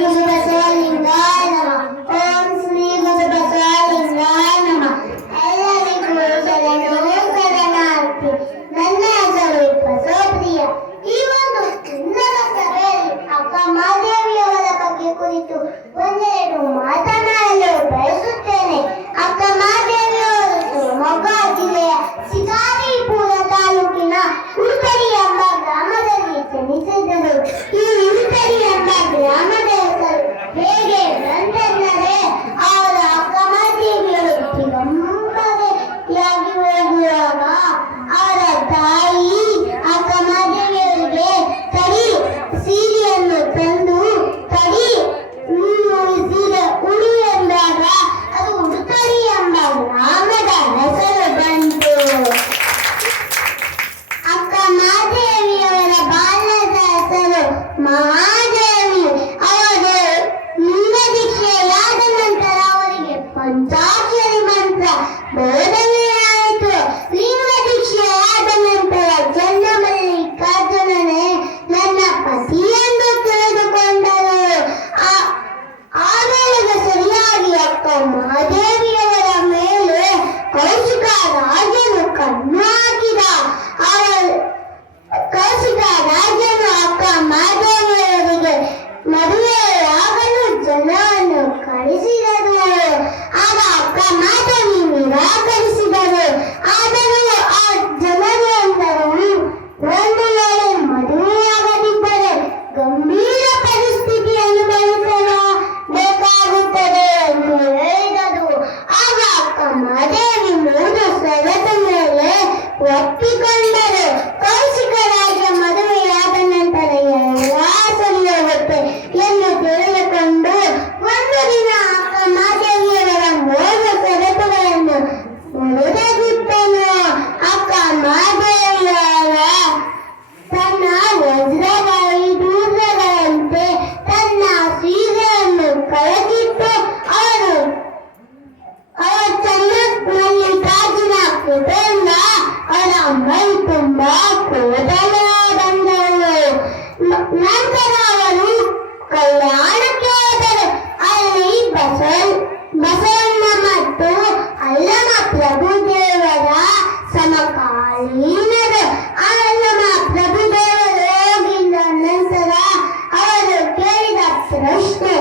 ಗುರು ಬಸವಲಿಂಗಾಯ ನಮಃ. ಓಂ ಶ್ರೀ ಗುರು ಬಸವಲಿಂಗಾಯ ನಮಃ. ಎಲ್ಲರಿಗೂ ಶರಣಾರ್ಥಿ. ನನ್ನ ಹೆಸರು ಬಸವಪ್ರಿಯ. ಈ ಒಂದು ಸುಂದರ ಸಭೆಯಲ್ಲಿ ಅಕ್ಕ ಮಾದೇವಿಯವರ ಬಗ್ಗೆ ಕುರಿತು ಒಂದೆರಡು ಮಾತನಾಡಲು ಬಯಸುತ್ತೇನೆ. ಅಕ್ಕ ಮಾದೇವಿಯವರು ಶಿವಮೊಗ್ಗ ಜಿಲ್ಲೆಯ ಶಿಕಾರಿಪುರ ತಾಲೂಕಿನ ಉಡುತಡಿ ಎಂಬ ಗ್ರಾಮದಲ್ಲಿ ಜನಿಸಿದರು. ಈ ಉಡುತಡಿ ಎಂಬ ಗ್ರಾಮದ ಹೆಸರು ಹೇಗೆ ಬಂತೆಂದರೆ, ಅವರ ಅಕ್ಕ ಮಾದೇವಿಯರು ದಿಗಂಬರೆಯಾಗಿ ಹೋಗುವಾಗ ಅವರ ತಾಯಿ ಅಕ್ಕ ಮಾದೇವಿಯವರಿಗೆ ತಡಿ ಸೀರೆಯನ್ನು ತಂದು ತಡಿ ಸೀರೆ ಉಡು ಎಂದಾಗ ಅದು ಉಡುತಡಿ ಎಂಬ ಗ್ರಾಮದ ಹೆಸರು ಬಂತು. ಅಕ್ಕ ಮಾದೇವಿಯವರ ಬಾಲ್ಯದ ಹೆಸರು ಮಹಾದೇವಿ. ಅವರು ಲಿಂಗ ದೀಕ್ಷೆಯಾದ ನಂತರ ಅವರಿಗೆ ಪಂಚಾಕ್ಷರಿ ಮಂತ್ರ ಬೋಧನೆಯಾಯಿತು. ಲಿಂಗ ದೀಕ್ಷೆಯಾದ ನಂತರ ಚನ್ನಮಲ್ಲಿಕಾರ್ಜುನನೇ ನನ್ನ ಪತಿಯೆಂದು ತಿಳಿದುಕೊಂಡರು. ಆಮೇಲೆ ಸರಿಯಾಗಿ ಅಕ್ಕ ಮಹಾದೇವಿಯವರ ಮೇಲೆ ಕೌಶಿಕ ರಾಜನು ಕಣ್ಣು ಹಾಕಿದ. ಕೌಶಿಕ ರಾಜನು ಅಕ್ಕ ಮಹಾದೇವಿಯವರಿಗೆ ಮದುವೆಯಾಗಲು ಜನವನ್ನು ಕಳಿಸಿದರು. ಆಗ ಅಕ್ಕ ಮಾದೇವಿ ನಿರಾಕರಿಸಿದರು. ಆದರೂ ಆ ಜನರು ಅಂದರು, ಒಂದು ವೇಳೆ ಮದುವೆಯಾಗದಿದ್ದರೆ ಗಂಭೀರ ಪರಿಸ್ಥಿತಿ ಅನುಭವಿಸಬೇಕಾಗುತ್ತದೆ ಎಂದು ಹೇಳಿದರು. ಆಗ ಅಕ್ಕ ಮಾದೇವಿ 3 ಷರತ್ತು ಮೇಲೆ ಒಪ್ಪಿಕೊಂಡರು. ಕೌಶಿಕ ರಾಜ ಮದುವೆಯಾದ ನಂತರ ಎಲ್ಲ ಸರಿ ಹೋಗುತ್ತೆ ಎಂದು ತಿಳಿದುಕೊಂಡು ಒಂದು ದಿನ ಅಕ್ಕ ಮಾದೇವಿಯವರ 3 ಷರತ್ತುಗಳನ್ನು ಮುರಿದಬಿಟ್ಟನು. ಅಕ್ಕ ಮಾದೇವಿಯವರ ತನ್ನ ವಜ್ರಗಳಂತೆ ತನ್ನ ಸೀರೆಯನ್ನು ಕಳಚಿಟ್ಟು ಅವರು ಚನ್ನಮಲ್ಲಿಕಾರ್ಜುನ ಕೃಪೆಯಿಂದ ಅವರ ಮೈ ತುಂಬಾ ಕೂದಲು ಬಂದವು. ನಂತರ ಅವರು ಕಲ್ಯಾಣಕ್ಕೆ ಹೋದರು. ಅಲ್ಲಿ ಬಸವಣ್ಣ ಮತ್ತು ಅಲ್ಲಮ ಪ್ರಭುದೇವರ ಸಮಕಾಲೀನರು. ಅಲ್ಲಮ ಪ್ರಭುದೇವರು ಹೋಗಿದ ನಂತರ ಅವರು ಕೇಳಿದ ಪ್ರಶ್ನೆ,